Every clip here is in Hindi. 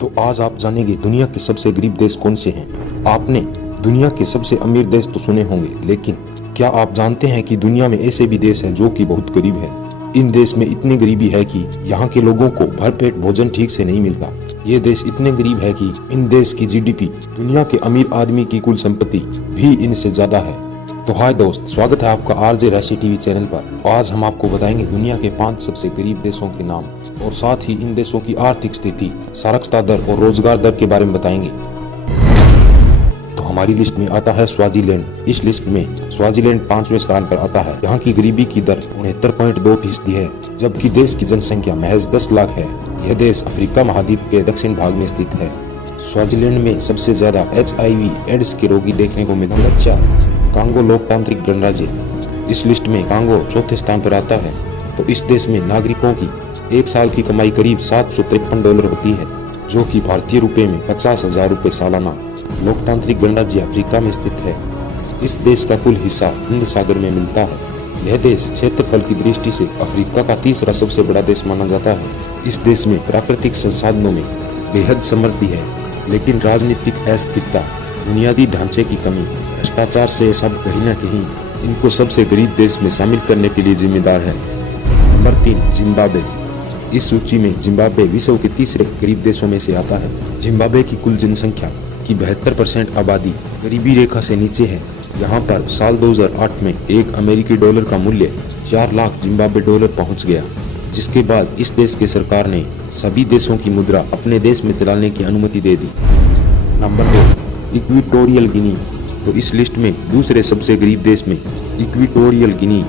तो आज आप जानेंगे दुनिया के सबसे गरीब देश कौन से हैं। आपने दुनिया के सबसे अमीर देश तो सुने होंगे, लेकिन क्या आप जानते हैं कि दुनिया में ऐसे भी देश हैं जो कि बहुत गरीब है। इन देश में इतनी गरीबी है कि यहाँ के लोगों को भरपेट भोजन ठीक से नहीं मिलता। ये देश इतने गरीब है कि इन देश की जीडीपी दुनिया के अमीर आदमी की कुल संपत्ति भी इनसे ज्यादा है। तो हाय दोस्त, स्वागत है आपका आरजे रहस्य टीवी चैनल पर। आज हम आपको बताएंगे दुनिया के 5 सबसे गरीब देशों के नाम और साथ ही इन देशों की आर्थिक स्थिति, साक्षरता दर और रोजगार दर के बारे में बताएंगे। तो हमारी लिस्ट में आता है स्वाजीलैंड। इस लिस्ट में स्वाजीलैंड 5वें स्थान पर आता है। यहाँ की गरीबी की दर 69.2% है, जबकि देश की जनसंख्या महज 10 लाख है। यह देश अफ्रीका महाद्वीप के दक्षिण भाग में स्थित है। स्वाजीलैंड में सबसे ज्यादा HIV एड्स के रोगी देखने को मिलते हैं। 4 कांगो लोकतांत्रिक गणराज्य। इस लिस्ट में कांगो चौथे स्थान पर आता है। तो इस देश में नागरिकों की एक साल की कमाई करीब $753 होती है, जो कि भारतीय रुपए में 50,000 रुपए सालाना। लोकतांत्रिक गणराज्य अफ्रीका में स्थित है। इस देश का कुल हिस्सा हिंद सागर में मिलता है। यह देश क्षेत्रफल की दृष्टि से अफ्रीका का तीसरा सबसे बड़ा देश माना जाता है। इस देश में प्राकृतिक संसाधनों में बेहद समृद्धि है, लेकिन राजनीतिक अस्थिरता, बुनियादी ढांचे की कमी, भ्रष्टाचार से सब कहीं न कहीं इनको सबसे गरीब देश में शामिल करने के लिए जिम्मेदार है। Number 3 Zimbabwe. इस सूची में जिम्बाब्वे विश्व के तीसरे गरीब देशों में से आता है। जिम्बाब्वे की कुल जनसंख्या की 72% आबादी गरीबी रेखा से नीचे है। यहाँ पर साल 2008 में एक अमेरिकी डॉलर का मूल्य 4 लाख जिम्बाब्वे डॉलर पहुँच गया, जिसके बाद इस देश की सरकार ने सभी देशों की मुद्रा अपने देश में चलाने की अनुमति दे दी। Number 2 Equatorial Guinea. तो इस लिस्ट में दूसरे सबसे गरीब देश में इक्वेटोरियल गिनी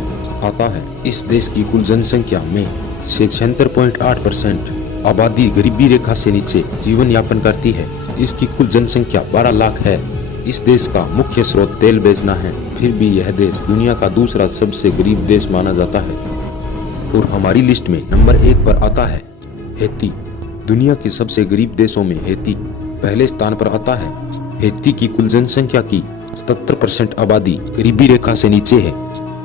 आता है। इस देश की कुल जनसंख्या में 76.8% आबादी गरीबी रेखा से नीचे जीवन यापन करती है। इसकी कुल जनसंख्या 12 लाख है। इस देश का मुख्य स्रोत तेल बेचना है। फिर भी यह देश दुनिया का दूसरा सबसे गरीब देश माना जाता है। और हमारी लिस्ट में नंबर 1 पर आता है हैती। दुनिया के सबसे गरीब देशों में हैती पहले स्थान पर आता है। हैती की कुल जनसंख्या की 77% आबादी गरीबी रेखा से नीचे है।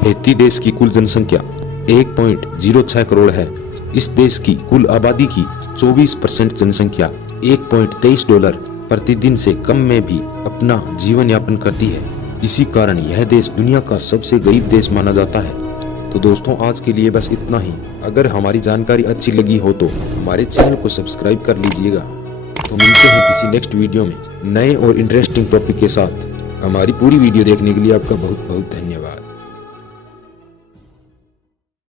हैती देश की कुल जनसंख्या 1.06 करोड़ है। इस देश की कुल आबादी की 24% जनसंख्या $1.23 प्रतिदिन से कम में भी अपना जीवन यापन करती है। इसी कारण यह देश दुनिया का सबसे गरीब देश माना जाता है। तो दोस्तों, आज के लिए बस इतना ही। अगर हमारी जानकारी अच्छी लगी हो तो हमारे चैनल को सब्सक्राइब कर लीजिएगा। तो मिलते हैं किसी नेक्स्ट वीडियो में नए और इंटरेस्टिंग टॉपिक के साथ। हमारी पूरी वीडियो देखने के लिए आपका बहुत बहुत धन्यवाद।